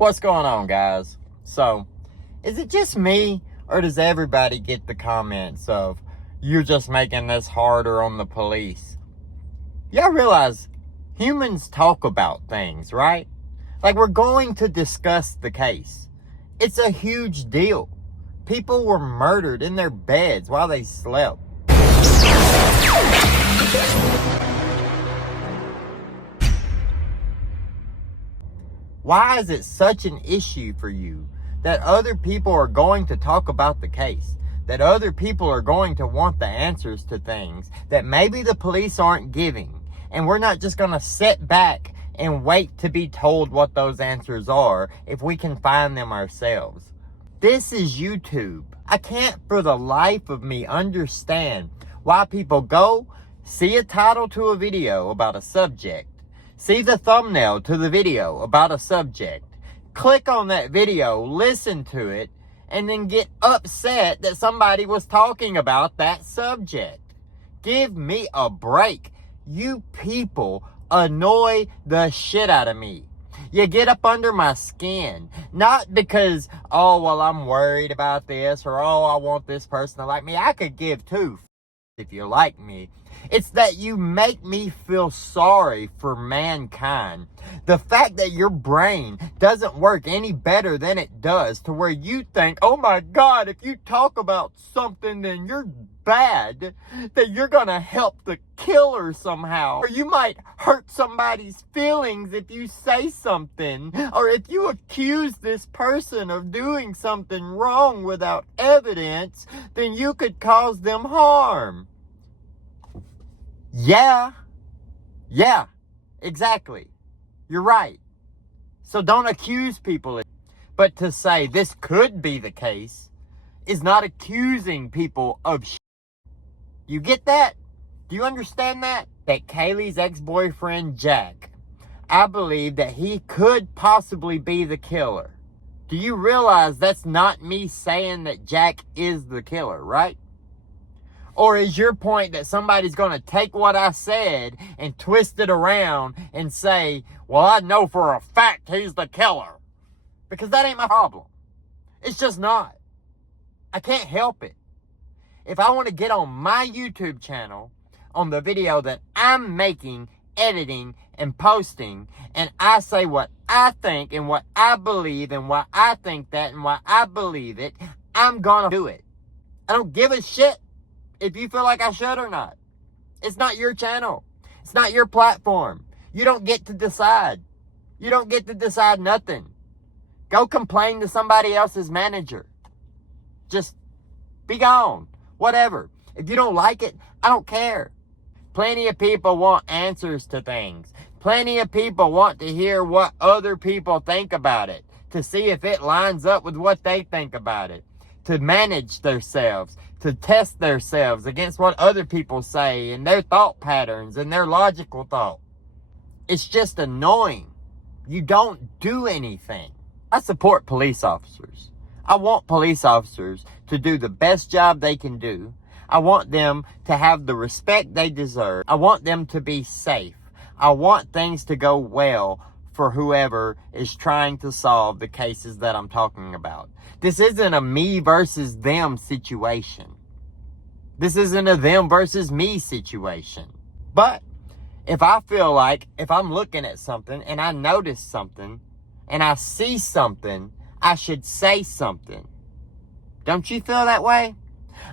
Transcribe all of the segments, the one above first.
What's going on, guys? So, is it just me, or does everybody get the comments of, you're just making this harder on the police? Y'all realize humans talk about things, right? Like, we're going to discuss the case. It's a huge deal. People were murdered in their beds while they slept. Why is it such an issue for you that other people are going to talk about the case? That other people are going to want the answers to things that maybe the police aren't giving? And we're not just going to sit back and wait to be told what those answers are if we can find them ourselves. This is YouTube. I can't for the life of me understand why people go see a title to a video about a subject, see the thumbnail to the video about a subject, click on that video, listen to it, and then get upset that somebody was talking about that subject. Give me a break. You people annoy the shit out of me. You get up under my skin. Not because, oh, well, I'm worried about this, or oh, I want this person to like me. I could give two if you like me. It's that you make me feel sorry for mankind. The fact that your brain doesn't work any better than it does, to where you think, oh my God, if you talk about something, then you're bad, that you're gonna help the killer somehow, or you might hurt somebody's feelings if you say something, or if you accuse this person of doing something wrong without evidence, then you could cause them harm. Yeah, exactly. You're right. So don't accuse people. But to say this could be the case is not accusing people of shit. You get that? Do you understand that? That Kaylee's ex-boyfriend, Jack, I believe that he could possibly be the killer. Do you realize that's not me saying that Jack is the killer, right? Or is your point that somebody's going to take what I said and twist it around and say, well, I know for a fact he's the killer? Because that ain't my problem. It's just not. I can't help it. If I want to get on my YouTube channel, on the video that I'm making, editing, and posting, and I say what I think and what I believe and why I think that and why I believe it, I'm going to do it. I don't give a shit if you feel like I should or not. It's not your channel. It's not your platform. You don't get to decide. You don't get to decide nothing. Go complain to somebody else's manager. Just be gone. Whatever. If you don't like it, I don't care. Plenty of people want answers to things. Plenty of people want to hear what other people think about it, to see if it lines up with what they think about it, to manage themselves, to test themselves against what other people say and their thought patterns and their logical thought. It's just annoying. You don't do anything. I support police officers. I want police officers to do the best job they can do. I want them to have the respect they deserve. I want them to be safe. I want things to go well for whoever is trying to solve the cases that I'm talking about. This isn't a me versus them situation. This isn't a them versus me situation. But if I feel like, if I'm looking at something and I notice something and I see something, I should say something. Don't you feel that way?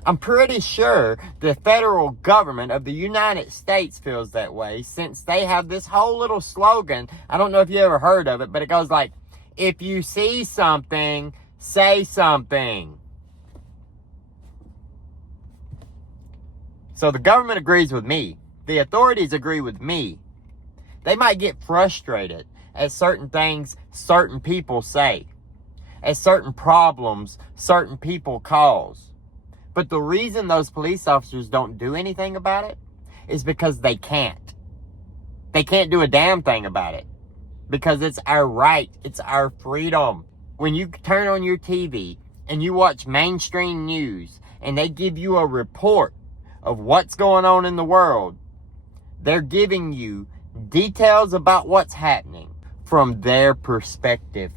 I'm pretty sure the federal government of the United States feels that way, since they have this whole little slogan. I don't know if you ever heard of it, but it goes like, if you see something, say something. So the government agrees with me. The authorities agree with me. They might get frustrated at certain things certain people say, at certain problems certain people cause. But the reason those police officers don't do anything about it is because they can't. They can't do a damn thing about it. Because it's our right. It's our freedom. When you turn on your TV and you watch mainstream news and they give you a report of what's going on in the world, they're giving you details about what's happening from their perspective.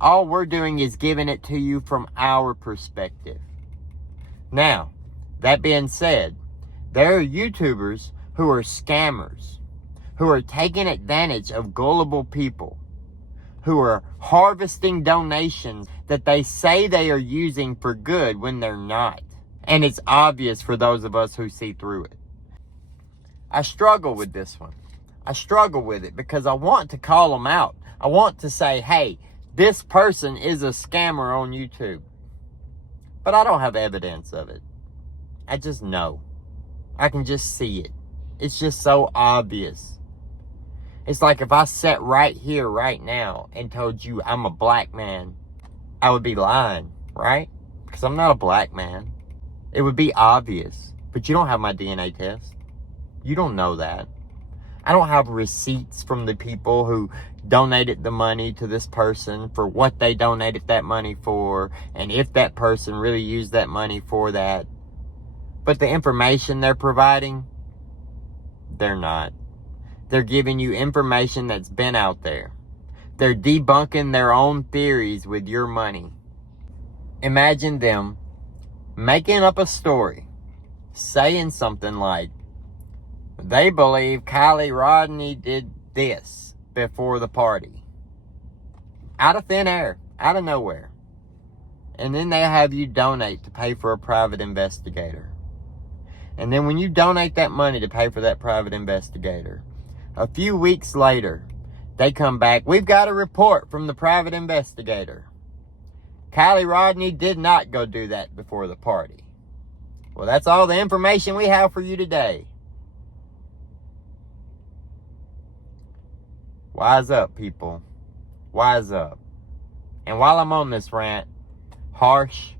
All we're doing is giving it to you from our perspective. Now, that being said, there are YouTubers who are scammers, who are taking advantage of gullible people, who are harvesting donations that they say they are using for good when they're not. And it's obvious for those of us who see through it. I struggle with this one. I struggle with it because I want to call them out. I want to say, hey, this person is a scammer on YouTube. But I don't have evidence of it. I just know. I can just see it. It's just so obvious. It's like if I sat right here right now and told you I'm a black man, I would be lying, right? Because I'm not a black man. It would be obvious. But you don't have my DNA test. You don't know that. I don't have receipts from the people who donated the money to this person for what they donated that money for, and if that person really used that money for that. But the information they're providing, they're not. They're giving you information that's been out there. They're debunking their own theories with your money. Imagine them making up a story, saying something like, they believe Kylie Rodney did this before the party. Out of thin air, out of nowhere. And then they have you donate to pay for a private investigator. And then when you donate that money to pay for that private investigator, a few weeks later, they come back, we've got a report from the private investigator. Kylie Rodney did not go do that before the party. Well, that's all the information we have for you today. Wise up, people. Wise up. And while I'm on this rant, harsh,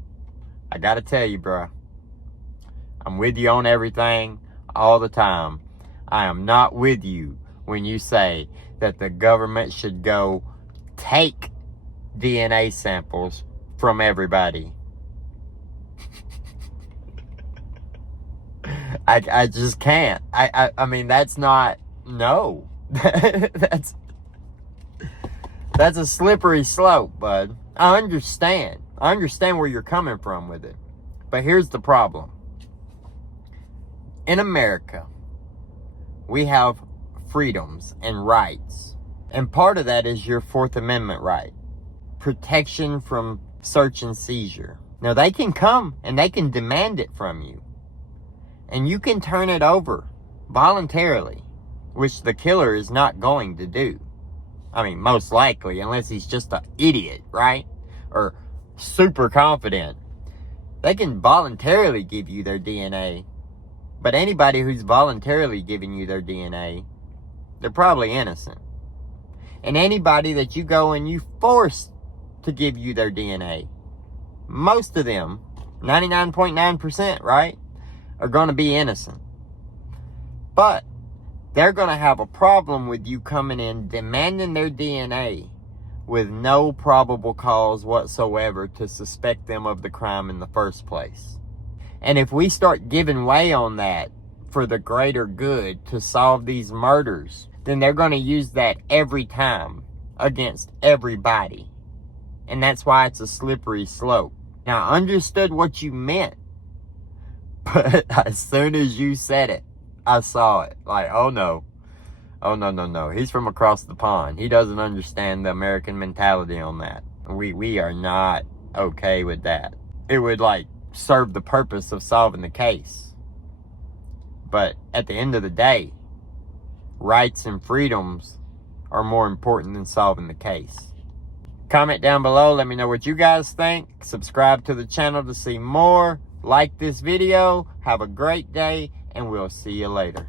I gotta tell you, bro. I'm with you on everything, all the time. I am not with you when you say that the government should go take DNA samples from everybody. I just can't. I mean, that's not, no. That's a slippery slope, bud. I understand. I understand where you're coming from with it. But here's the problem. In America, we have freedoms and rights. And part of that is your Fourth Amendment right. Protection from search and seizure. Now, they can come and they can demand it from you. And you can turn it over voluntarily, which the killer is not going to do. I mean, most likely, unless he's just an idiot, right? Or super confident. They can voluntarily give you their DNA. But anybody who's voluntarily giving you their DNA, they're probably innocent. And anybody that you go and you force to give you their DNA, most of them, 99.9%, right, are going to be innocent. But they're going to have a problem with you coming in demanding their DNA with no probable cause whatsoever to suspect them of the crime in the first place. And if we start giving way on that for the greater good to solve these murders, then they're going to use that every time against everybody. And that's why it's a slippery slope. Now, I understood what you meant, but as soon as you said it, I saw it. Like, oh no. Oh, no. He's from across the pond. He doesn't understand the American mentality on that. We are not okay with that. It would, serve the purpose of solving the case. But at the end of the day, rights and freedoms are more important than solving the case. Comment down below. Let me know what you guys think. Subscribe to the channel to see more. Like this video. Have a great day, and we'll see you later.